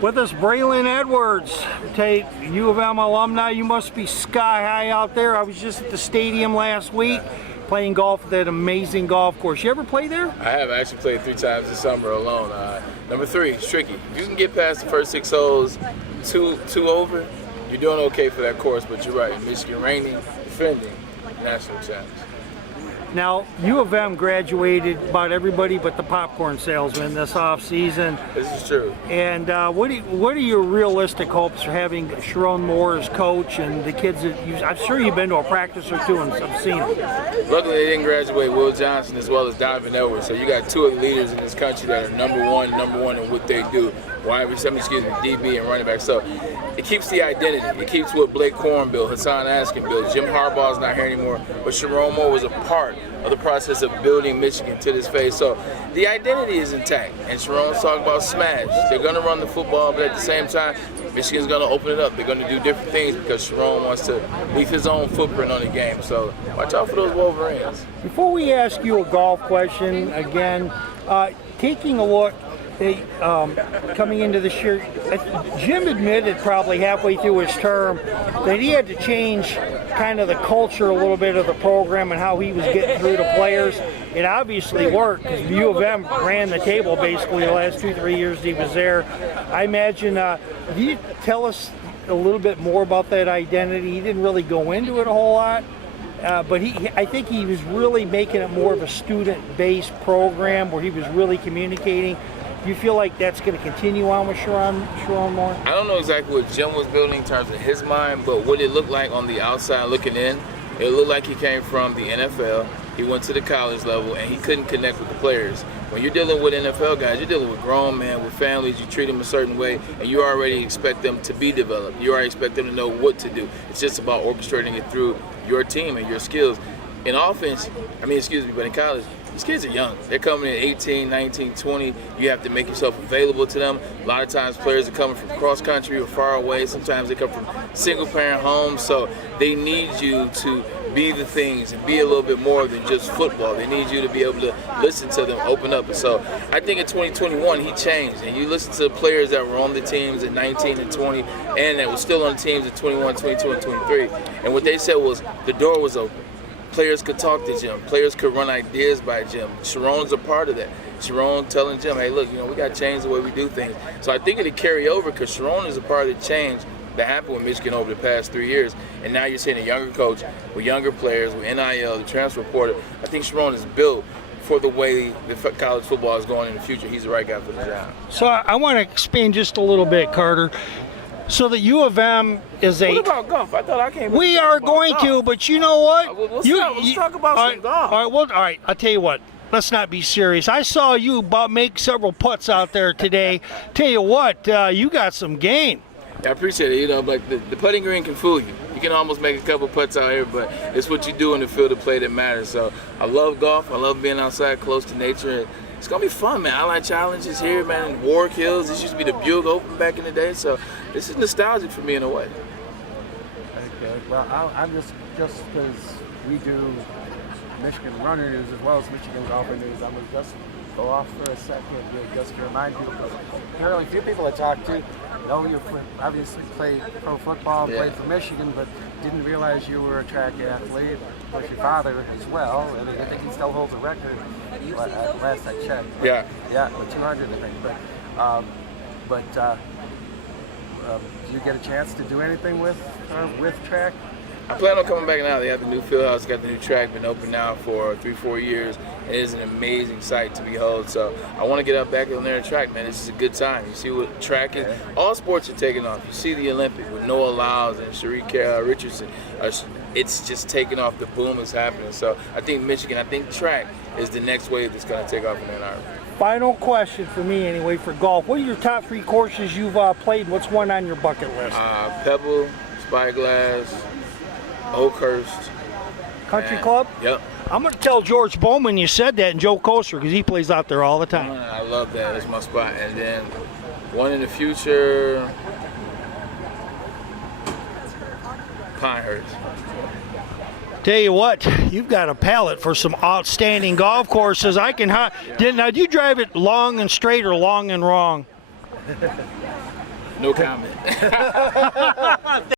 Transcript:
With us, Braylon Edwards, U of M alumni. You must be sky high out there. I was just at the stadium last week playing golf at that amazing golf course. You ever play there? I have actually played 3 times this summer alone. Number 3, it's tricky. If you can get past the first 6 holes, two over, you're doing okay for that course, but you're right. Michigan reigning, defending national champs. Now, U of M graduated about everybody but the popcorn salesman this off season. This is true. And what are your realistic hopes for having Sharon Moore as coach and the kids that I'm sure you've been to a practice or two and have seen them. Luckily, they didn't graduate Will Johnson as well as Donovan Edwards. So you got 2 of the leaders in this country that are number one in what they do. DB and running back. So it keeps the identity. It keeps what Blake Corn built, Hassan Askin built. Jim Harbaugh's not here anymore, but Sharon Moore was a part of the process of building Michigan to this phase. So the identity is intact. And Sharon's talking about smash. They're going to run the football, but at the same time, Michigan's going to open it up. They're going to do different things because Sharon wants to leave his own footprint on the game. So watch out for those Wolverines. Before we ask you a golf question again, taking a look coming into this year, Jim admitted probably halfway through his term that he had to change kind of the culture a little bit of the program and how he was getting through the players. It obviously worked because U of M ran the table basically the last 2-3 years he was there. I imagine, can you tell us a little bit more about that identity? He didn't really go into it a whole lot. But I think he was really making it more of a student-based program where he was really communicating. Do you feel like that's going to continue on with Sharon Moore? I don't know exactly what Jim was building in terms of his mind, but what it looked like on the outside looking in, it looked like he came from the NFL. He went to the college level, and he couldn't connect with the players. When you're dealing with NFL guys, you're dealing with grown men, with families, you treat them a certain way, and you already expect them to be developed. You already expect them to know what to do. It's just about orchestrating it through your team and your skills. In offense, but in college, these kids are young. They're coming in 18, 19, 20. You have to make yourself available to them. A lot of times players are coming from cross country or far away. Sometimes they come from single parent homes. So they need you to be the things and be a little bit more than just football. They need you to be able to listen to them, open up. And so I think in 2021 he changed. And you listen to the players that were on the teams at 19 and 20 and that were still on the teams at 21, 22, and 23. And what they said was the door was open. Players could talk to Jim. Players could run ideas by Jim. Sharon's a part of that. Sharon telling Jim, hey, look, we got to change the way we do things. So I think it'll carry over because Sharon is a part of the change that happened with Michigan over the past 3 years. And now you're seeing a younger coach with younger players, with NIL, the transfer portal. I think Sharon is built for the way the college football is going in the future. He's the right guy for the job. So I want to expand just a little bit, Carter. So the U of M is a... What about golf? I thought I came... We are going to, but you know what? Let's talk about some golf. All right, I'll tell you what. Let's not be serious. I saw you make several putts out there today. Tell you what, you got some game. I appreciate it. But the putting green can fool you. You can almost make a couple putts out here, but it's what you do in the field of play that matters. So I love golf. I love being outside close to nature. It's going to be fun, man. I like challenges here, man, in Warwick Hills. This used to be the Buick Open back in the day, so this is nostalgic for me in a way. Okay. Well, I'm just because we do Michigan runner news as well as Michigan golfer news, I'm going to just go off for a second just to remind people, because apparently few people I talked to know you obviously played pro football, played for Michigan, but didn't realize you were a track athlete. Of course, your father as well, and I think he still holds a record. Last I checked. Yeah, with 200, I think. But do you get a chance to do anything with track? I plan on coming back now. They have the new field house, got the new track, been open now for 3-4 years. It is an amazing sight to behold. So I want to get up back on there and track, man. This is a good time. You see what track is. All sports are taking off. You see the Olympic with Noah Lyles and Sheree Richardson. It's just taking off. The boom is happening. So I think track is the next wave that's going to take off in Ann Arbor. Final question for me anyway for golf. What are your top 3 courses you've played and what's one on your bucket list? Pebble, Spyglass, Oakhurst. Country Club? Yep. I'm going to tell George Bowman you said that and Joe Koster because he plays out there all the time. I love that. That's my spot. And then one in the future, Pinehurst. Tell you what, you've got a palate for some outstanding golf courses. Now, do you drive it long and straight or long and wrong? No comment.